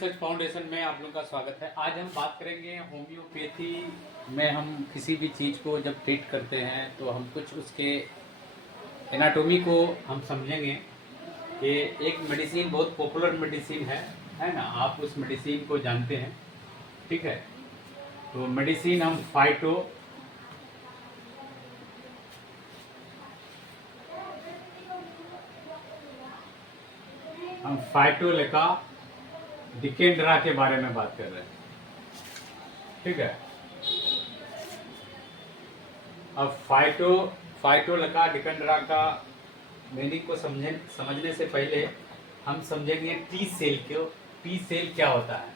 Research foundation में आप लोगों का स्वागत है। आज हम बात करेंगे होम्योपैथी में हम किसी भी चीज़ को जब ट्रीट करते हैं तो हम कुछ उसके एनाटॉमी को हम समझेंगे कि एक मेडिसिन बहुत पॉपुलर मेडिसिन है ना, आप उस मेडिसिन को जानते हैं, ठीक है। तो मेडिसिन हम फाइटोलेका डिकेंड्रा के बारे में बात कर रहे हैं, ठीक है। अब फाइटोलेका डिकेंड्रा का मीनिंग को समझने से पहले हम समझेंगे टी सेल को। टी सेल क्या होता है।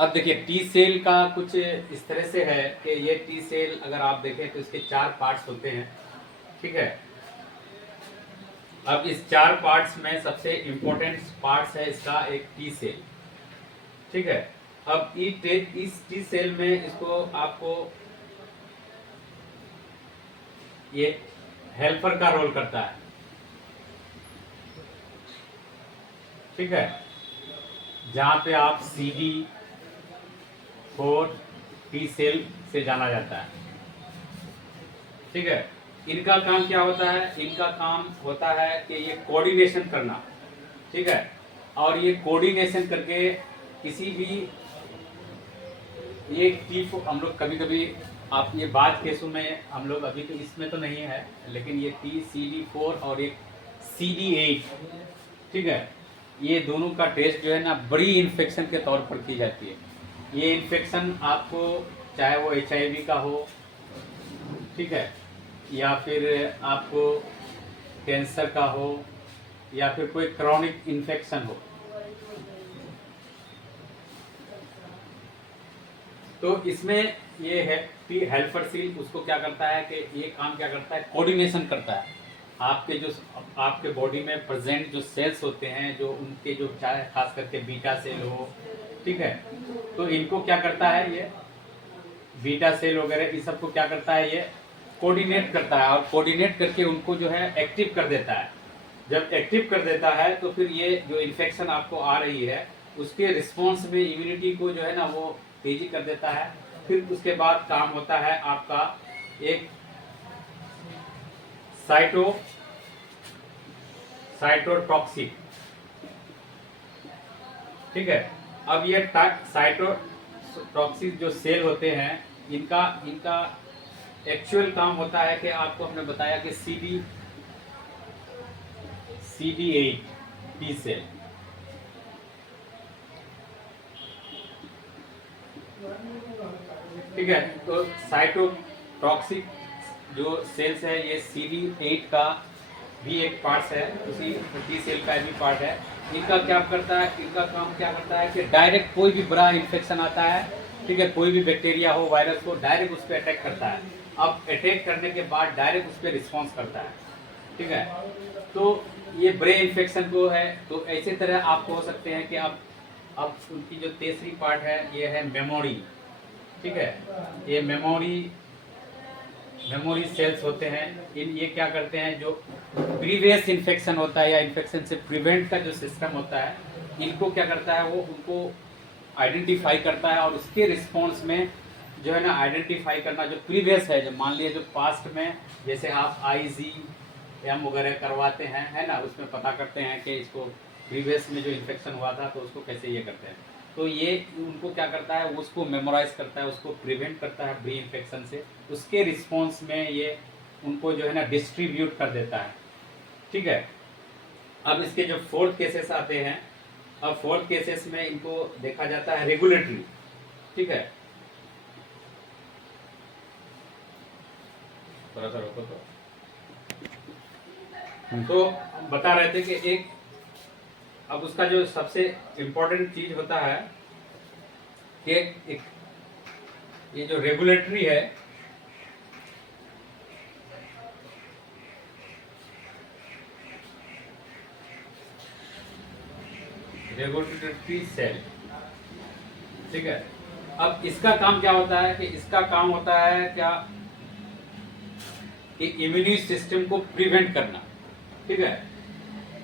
अब देखिए, टी सेल का कुछ इस तरह से है कि ये टी सेल अगर आप देखें तो इसके 4 पार्ट्स होते हैं, ठीक है। अब इस 4 पार्ट्स में सबसे इम्पोर्टेंट पार्ट्स है इसका एक टी सेल, ठीक है। अब इस टी सेल में इसको आपको ये हेल्पर का रोल करता है, ठीक है। जहां पे आप CD4 टी सेल से जाना जाता है, ठीक है। इनका काम क्या होता है? इनका काम होता है कि ये कोऑर्डिनेशन करना, ठीक है। और ये कोऑर्डिनेशन करके किसी भी ये टी हम लोग कभी कभी आप ये बात केसों में हम लोग अभी तो इसमें तो नहीं है, लेकिन ये CD4 और एक CD8, ठीक है, ये दोनों का टेस्ट जो है ना बड़ी इन्फेक्शन के तौर पर की जाती है। ये इन्फेक्शन आपको चाहे वो HIV का हो, ठीक है, या फिर आपको कैंसर का हो, या फिर कोई क्रॉनिक इन्फेक्शन हो, तो इसमें ये है हेल्पर सील उसको क्या करता है कि ये काम क्या करता है, कोऑर्डिनेशन करता है। आपके बॉडी में प्रेजेंट जो सेल्स होते हैं, जो उनके जो चाहे खास करके बीटा सेल हो, ठीक है, तो इनको क्या करता है, ये बीटा सेल वगैरह इस सबको क्या करता है, ये कोऑर्डिनेट करता है और कोऑर्डिनेट करके उनको जो है एक्टिव कर देता है। जब एक्टिव कर देता है तो फिर ये जो इन्फेक्शन आपको आ रही है उसके रिस्पॉन्स में इम्यूनिटी को जो है ना वो तेजी कर देता है। फिर उसके बाद काम होता है आपका एक साइटोटॉक्सिक, ठीक है। अब ये साइटोटॉक्सिक जो सेल होते हैं इनका एक्चुअल काम होता है कि आपको हमने बताया कि CD8 टी सेल, ठीक है। तो साइटोटॉक्सिक जो सेल्स है ये CD8 का भी एक पार्ट है, उसी टी सेल का भी पार्ट है। इनका क्या करता है, इनका काम क्या करता है कि डायरेक्ट कोई भी बड़ा इन्फेक्शन आता है, ठीक है, कोई भी बैक्टीरिया हो, वायरस को डायरेक्ट उस पर अटैक करता है। अब अटैक करने के बाद डायरेक्ट उस पर रिस्पॉन्स करता है, ठीक है। तो ये बड़े इन्फेक्शन को है। तो ऐसे तरह आपको हो सकते हैं कि अब उनकी जो तीसरी पार्ट है ये है मेमोरी, ठीक है। ये मेमोरी सेल्स होते हैं। ये क्या करते हैं, जो प्रीवियस इन्फेक्शन होता है या इन्फेक्शन से प्रिवेंट का जो सिस्टम होता है, इनको क्या करता है, वो उनको आइडेंटिफाई करता है और उसके रिस्पॉन्स में जो है ना आइडेंटिफाई करना जो प्रीवियस है, जो मान लिया जो पास्ट में जैसे आप IgM वगैरह करवाते हैं, है ना, उसमें पता करते हैं कि इसको प्रीवियस में जो इन्फेक्शन हुआ था तो उसको कैसे ये करते हैं। तो ये उनको क्या करता है, उसको मेमोराइज करता है, उसको प्रिवेंट करता है प्री इन्फेक्शन से। उसके रिस्पॉन्स में ये उनको जो है ना डिस्ट्रीब्यूट कर देता है, ठीक है। अब इसके जो 4th केसेस आते हैं, अब 4th केसेस में इनको देखा जाता है रेगुलेटरी, ठीक है। थोड़ा सा रोको तो बता रहे थे कि एक अब उसका जो सबसे इम्पोर्टेंट चीज होता है कि एक ये जो रेगुलेटरी है, रेगुलेटरी सेल, ठीक है। अब इसका काम क्या होता है कि इसका काम होता है क्या कि इम्यूनी सिस्टम को प्रिवेंट करना, ठीक है।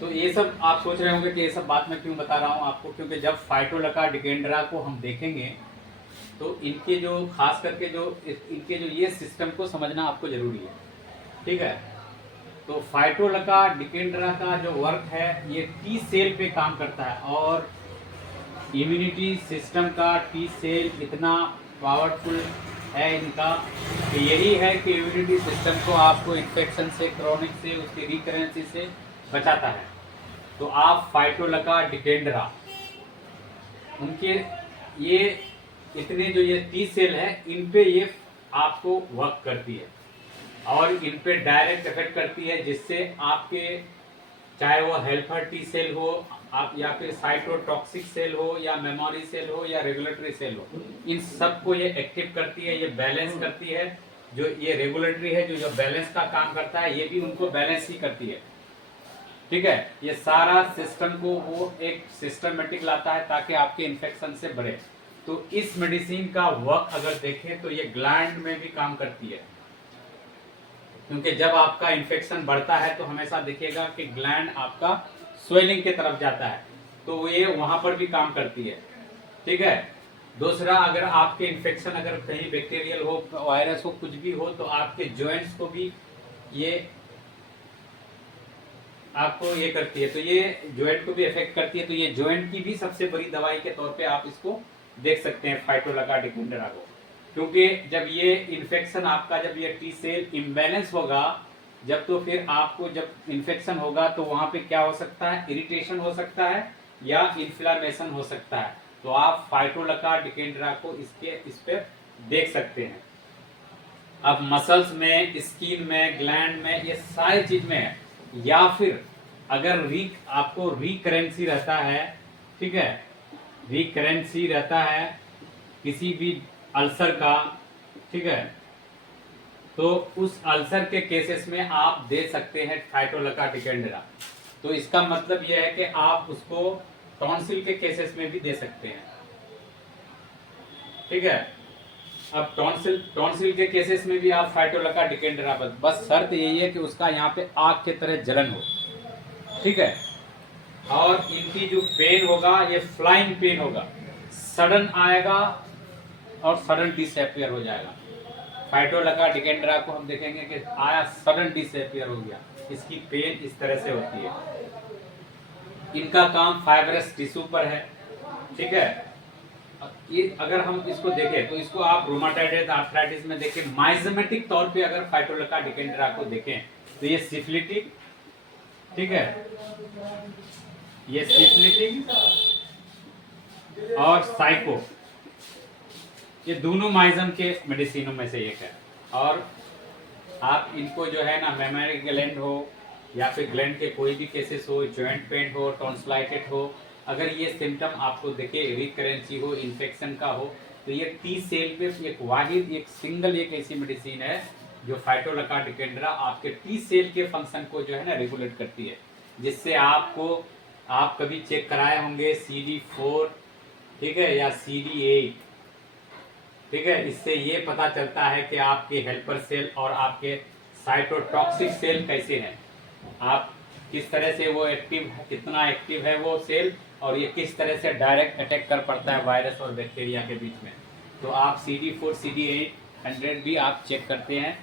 तो ये सब आप सोच रहे होंगे कि ये सब बात मैं क्यों बता रहा हूँ आपको, क्योंकि जब फाइटोलका डिकेंड्रा को हम देखेंगे तो इनके जो खास करके जो इनके जो ये सिस्टम को समझना आपको जरूरी है। ठीक है, तो फाइटोलका डिकेंड्रा का जो वर्क है ये टी सेल पे काम करता है, और इम्यूनिटी सिस्टम का टी सेल इतना पावरफुल है इनका कि यही है कि इम्यूनिटी सिस्टम को आपको इन्फेक्शन से, क्रोनिक से, उसकी रिकरेंसी से बचाता है। तो आप फाइटोलका डिकेंड्रा उनके ये इतने जो ये टी सेल है इन पे ये आपको वर्क करती है और इन पे डायरेक्ट इफेक्ट करती है, जिससे आपके चाहे वो हेल्पर टी सेल हो आप या फिर साइटोटॉक्सिक सेल हो या मेमोरी सेल हो या रेगुलेटरी सेल हो, इन सबको ये एक्टिव करती है, ये बैलेंस करती है। जो ये रेगुलेटरी है जो बैलेंस का काम करता है, ये भी उनको बैलेंस ही करती है। ठीक है, ये सारा सिस्टम को वो एक सिस्टमेटिक लाता है ताकि आपके इन्फेक्शन से बढ़े। तो इस मेडिसिन का वर्क अगर देखें तो ये ग्लैंड में भी काम करती है, क्योंकि जब आपका इन्फेक्शन बढ़ता है तो हमेशा देखिएगा कि ग्लैंड आपका स्वेलिंग की तरफ जाता है, तो ये वहां पर भी काम करती है। ठीक है, दूसरा अगर आपके इन्फेक्शन अगर कहीं बैक्टीरियल हो, वायरस हो, कुछ भी हो, तो आपके जॉइंट्स को भी ये आपको ये करती है, तो ये जॉइंट को भी इफेक्ट करती है। तो ये जॉइंट की भी सबसे बड़ी दवाई के तौर पे आप इसको देख सकते हैं फाइटोलका डिकेंड्रा को, क्योंकि जब ये इन्फेक्शन आपका जब ये टी सेल इम्बैलेंस होगा, जब तो फिर आपको जब इन्फेक्शन होगा तो वहां पे क्या हो सकता है, इरिटेशन हो सकता है या इन्फ्लामेशन हो सकता है। तो आप फाइटोलका डिकेंड्रा को इस पे देख सकते हैं। अब मसल्स में, स्किन में, ग्लैंड में, ये सारी चीज में है। या फिर अगर आपको रिकरेंसी रहता है, ठीक है, रिकरेंसी रहता है किसी भी अल्सर का, ठीक है, तो उस अल्सर के केसेस में आप दे सकते हैं फाइटोलका डिकेंड्रा। तो इसका मतलब यह है कि आप उसको टॉन्सिल के केसेस में भी दे सकते हैं। ठीक है, अब टॉन्सिल के केसेस में भी आप फाइटोलका डिकेंड्रा, बस शर्त यही है कि उसका यहाँ पे आग के तरह जलन हो। ठीक है, और इनकी जो पेन होगा ये फ्लाइंग पेन होगा, सडन आएगा और सडन डिसअपियर हो जाएगा। फाइटोलका डिकेंड्रा को हम देखेंगे कि आया सडन डिसअपियर हो गया, इसकी पेन इस तरह से होती है। इनका काम फाइब्रस टिश्यू पर है। ठीक है, ये अगर हम इसको देखें तो इसको आप रूमाटाइड आर्थराइटिस में देखें, माइजेमेटिक तौर पे अगर फाइटोलका डिकेंड्रा को देखें तो ये सिफिलिटिक, ठीक है, ये सिफिलिटिक और साइको, ये दोनों माइजम के मेडिसिनों में से एक है। और आप इनको जो है ना, मेमोरी ग्लैंड हो या फिर ग्लैंड के कोई भी केसेस हो, जॉइंट पेन हो, टॉन्सिलाइटिस हो, अगर ये सिम्टम आपको दिखे, रिकरेंसी हो, इन्फेक्शन का हो, तो ये टी सेल पे एक वाहिद, एक सिंगल, एक ऐसी मेडिसिन है जो फाइटोलका डिकेंड्रा आपके टी सेल के फंक्शन को जो है ना रेगुलेट करती है, जिससे आप कभी चेक कराए होंगे CD4, ठीक है, या CD8, ठीक है, इससे ये पता चलता है कि आपके हेल्पर सेल और आपके साइटोटॉक्सिक सेल कैसे हैं, आप किस तरह से वो एक्टिव है, कितना एक्टिव है वो सेल, और ये किस तरह से डायरेक्ट अटैक कर पड़ता है वायरस और बैक्टीरिया के बीच में। तो आप CD4, CD8 भी आप चेक करते हैं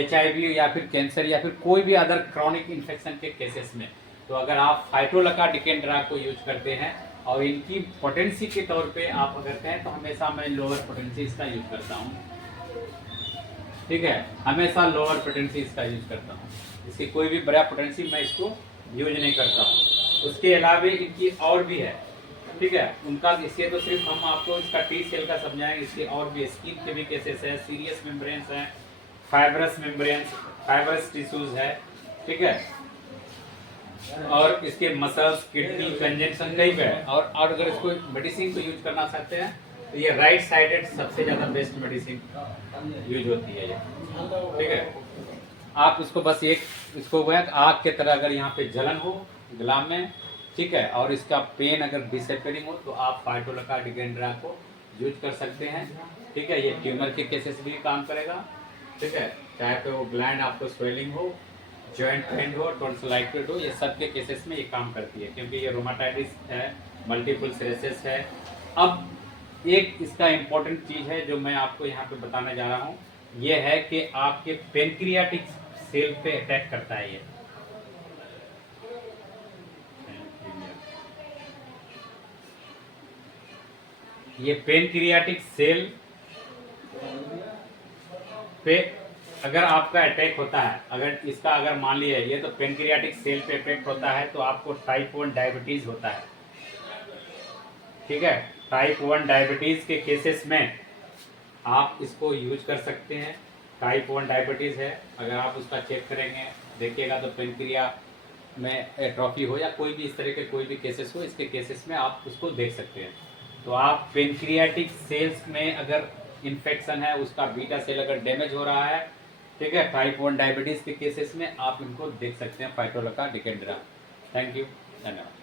HIV या फिर कैंसर या फिर कोई भी अदर क्रॉनिक इन्फेक्शन के केसेस में। तो अगर आप फाइटोलका डिकेंड्रा को यूज करते हैं और इनकी पोटेंसी के तौर पे आप अगर कहें तो हमेशा मैं लोअर पोटेंसी इसका यूज करता हूँ। ठीक है, हमेशा लोअर पोटेंसी इसका यूज करता हूँ, इसकी कोई भी बड़ा पोटेंसी मैं इसको यूज नहीं करता हूँ। उसके अलावा इनकी और भी है, ठीक है, उनका इससे तो सिर्फ हम आपको इसका टी सेल का समझाएंगे, इसके और भी स्किन के भी केसेस है, सीरियस मेम्ब्रेन्स है, फाइब्रस मेम्ब्रेन्स, फाइब्रस टिश्यूज है, ठीक है, और इसके मसल्स, किडनी, कंजंक्शन कहीं पे है। और अगर इसको मेडिसिन को यूज करना चाहते हैं तो ये राइट साइडेड सबसे ज़्यादा बेस्ट मेडिसिन यूज होती है ये। ठीक है, आप इसको बस इसको आग के तरह अगर यहाँ पे जलन हो गला में, ठीक है, और इसका पेन अगर डिसअपियरिंग हो तो आप फाइटोलका डिकेंड्रा को यूज कर सकते हैं। ठीक है, ये ट्यूमर के केसेस भी काम करेगा। ठीक है, चाहे तो वो ग्लैंड आपको स्वेलिंग हो जॉइंट पेन हो, टॉन्सिलाइटिस हो, ये सब के केसेस में ये काम करती है, क्योंकि ये रोमाटाइटिस है, मल्टीपल सिरोसिस है। अब एक इसका इम्पोर्टेंट चीज़ है जो मैं आपको यहाँ पे बताने जा रहा हूँ, ये है कि आपके पेनक्रियाटिक सेल पे अटैक करता है ये पेनक्रियाटिक सेल पे अगर आपका अटैक होता है, अगर इसका अगर मान लिया ये तो पेनक्रियाटिक सेल पे अटैक होता है तो आपको टाइप 1 डायबिटीज होता है, ठीक है। टाइप 1 डायबिटीज के केसेस में आप इसको यूज कर सकते हैं। टाइप 1 डायबिटीज है, अगर आप उसका चेक करेंगे देखिएगा तो पेनक्रिया में एट्रोफी हो या कोई भी इस तरह के कोई भी केसेस हो, इसके केसेस में आप उसको देख सकते हैं। तो आप पेनक्रियाटिक सेल्स में अगर इन्फेक्शन है, उसका बीटा सेल अगर डैमेज हो रहा है, ठीक है, टाइप 1 डायबिटीज़ के केसेस में आप इनको देख सकते हैं, फाइटोलका डिकेंड्रा। थैंक यू, धन्यवाद।